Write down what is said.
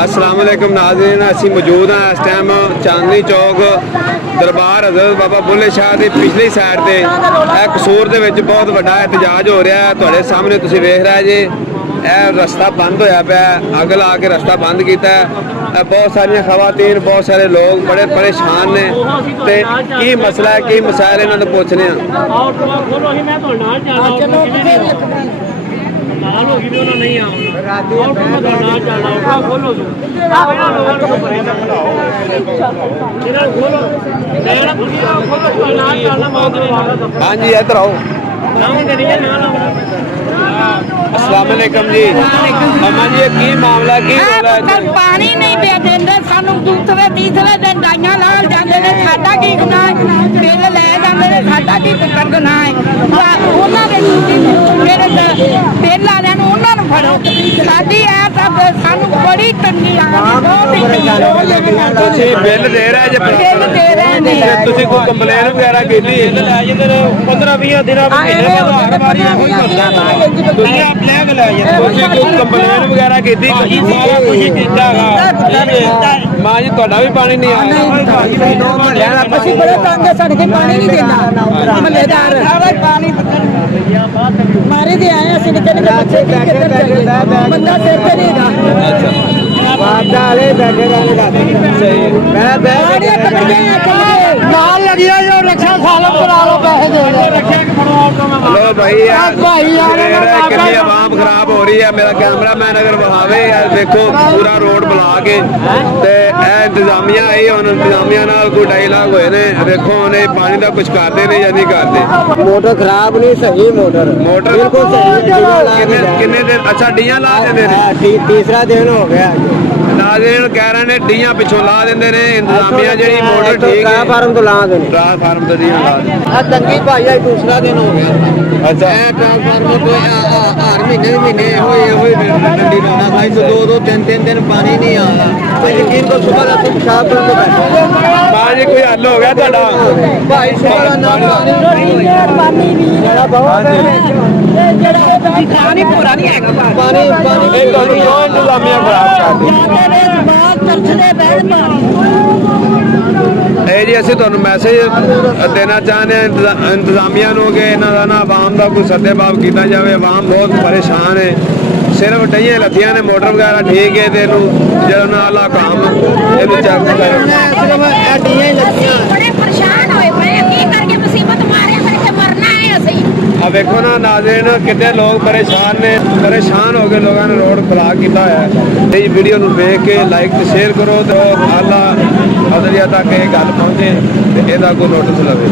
अस्सलाम वालेकुम नाज़रीन, असी मौजूद हाँ इस टाइम चांदनी चौक दरबार हज़रत बाबा बुल्ले शाह की पिछली साइड से कसूर के बहुत बड़ा एहतजाज हो रहा है। तुहाडे सामने तुसीं वेख रहे जी, यह रस्ता बंद होया पाया, अग ला के रस्ता बंद किया। बहुत सारिया खवातीन, बहुत सारे लोग बड़े परेशान ने। ते की मसला है, की मसाइल इन्होंने पूछने हैं। हाँ जी, इधर आओ। अस्सलाम वालेकुम जी। अम्मा जी, की मामला की पानी नहीं पे देंगे सानू, दूसरे तीसरे दिन डाइयां लाल जाते हैं। साडा की गुनाह, बिल ले जाते हैं, साडा की पुत्र गुनाह है। उन्होंने मेरे बिल वाले उन्होंने फड़ो, साडी है तब सानू बड़ी तंगी आ रही। बिल दे रहे जी, बिल दे रहे हैं। तुसीं कोई कंप्लेन वगैरह की? 15-20 दिन कंप्लेन वगैरह की? मां जी, तुहाडा भी पानी नहीं आया? ਅਸੀਂ ਬੜੇ ਤੰਗ ਆ, ਸਾਡੇ ਪਾਣੀ ਨਹੀਂ ਦੇਣਾ ਮਹੱਲੇਦਾਰ ਮਾਰੇ ਦੇ ਆਏ ਅਸੀਂ ਨਿੱਕੇ ਨਿੱਕੇ ਬੱਚੇ ਕੀ ਕਿੱਧਰ ਜਾਈਏ, ਬੰਦਾ ਸਿਰ ਤੇ ਨਹੀਂ ਹੈਗਾ। वाले बैठे रहने का सही मैं नाल लगिया जो रक्षा सालम करा लो, पैसे दे हेलो भाई यार, कितनी आवाम खराब हो रही है। मेरा कैमरा मैन अगर वहावे यार, देखो पूरा रोड बना के ते इंतजामिया आई, हम इंतजामिया नाल कोई डायलॉग होए ने। देखो उन्हें पानी का कुछ करते नहीं या नहीं करते। मोटर खराब नहीं, सही मोटर बिल्कुल सही। किन्ने दिन? अच्छा, डियां ला देंगे ने? तीसरा दिन हो गया। नाज़रीन कह रहे हैं डियां पिछों ला देंगे ने इंतजामिया, जी मोटर ठीक है। फार्म तो ला देने, फार्म तो डियां ला देंगे। तंगी भाई आई, दूसरा दिन हो गया। अच्छा, ट्रांसफार्मर तो हर महीने ठंडी रहना भाई, तो 2-3 दिन पानी नहीं आया। यकीन को सुबह का पेशाब करके बैठे मां जी, कोई हल हो गया ਤੁਹਾਡਾ? भाई सुबह का ना ਪਾਣੀ ਵੀ बहुत ਜਿਹੜਾ ਪਾਣੀ ਪੂਰਾ ਨਹੀਂ ਹੈਗਾ। पानी ਇਹ ਤੁਹਾਨੂੰ ਕਿਉਂ ਇੰਤਜ਼ਾਮੀਆ ਖਰਾਬ ਕਰਦੀ? ਇਹ ਜੀ ਅਸੀਂ ਤੁਹਾਨੂੰ ਮੈਸੇਜ ਦੇਣਾ ਚਾਹੁੰਦੇ ਹਾਂ ਇੰਤਜ਼ਾਮੀਆ ਨੂੰ ਕਿ ਇਹਨਾਂ ਦਾ ਨਾ ਆਵਾਮ ਦਾ ਕੋਈ ਸੱਦੇਬਾਬ ਕੀਤਾ ਜਾਵੇ। ਆਵਾਮ ਬਹੁਤ ਪਰੇਸ਼ਾਨ ਹੈ। ਸਿਰਫ ਡਈਆਂ ਲੱਥੀਆਂ ਨੇ, ਮੋਟਰ ਵਗੈਰਾ ਠੀਕ ਹੈ ਤੇ ਇਹਨੂੰ ਜਿਹੜਾ ਨਾਲਾ ਕੰਮ ਇਹਨੂੰ ਚੈੱਕ ਕਰੋ। ਬੜੇ ਪਰੇਸ਼ਾਨ ਹੋਏ ਪਏ, ਕੀ ਕਰਕੇ ਮੁਸੀਬਤ ਮਾਰਿਆ ਕਰਕੇ ਮਰਨਾ ਹੈ ਅਸੀਂ। ਆ ਵੇਖੋ ਨਾ ਨਾਜ਼ਰੀਨ, ਕਿੰਨੇ ਲੋਕ ਪਰੇਸ਼ਾਨ ਨੇ। ਪਰੇਸ਼ਾਨ ਹੋ ਕੇ ਲੋਕਾਂ ਨੇ ਰੋਡ ਬਲਾਕ ਕੀਤਾ ਹੋਇਆ। ਇਹ ਵੀਡੀਓ ਨੂੰ ਵੇਖ ਕੇ ਲਾਈਕ ਤੇ ਸ਼ੇਅਰ ਕਰੋ ਤੇ ਆਲਾ ਅਦਲੀਆ ਤੱਕ ਇਹ ਗੱਲ ਪਹੁੰਚੇ ਤੇ ਇਹਦਾ ਕੋਈ ਨੋਟਿਸ ਲਵੇ।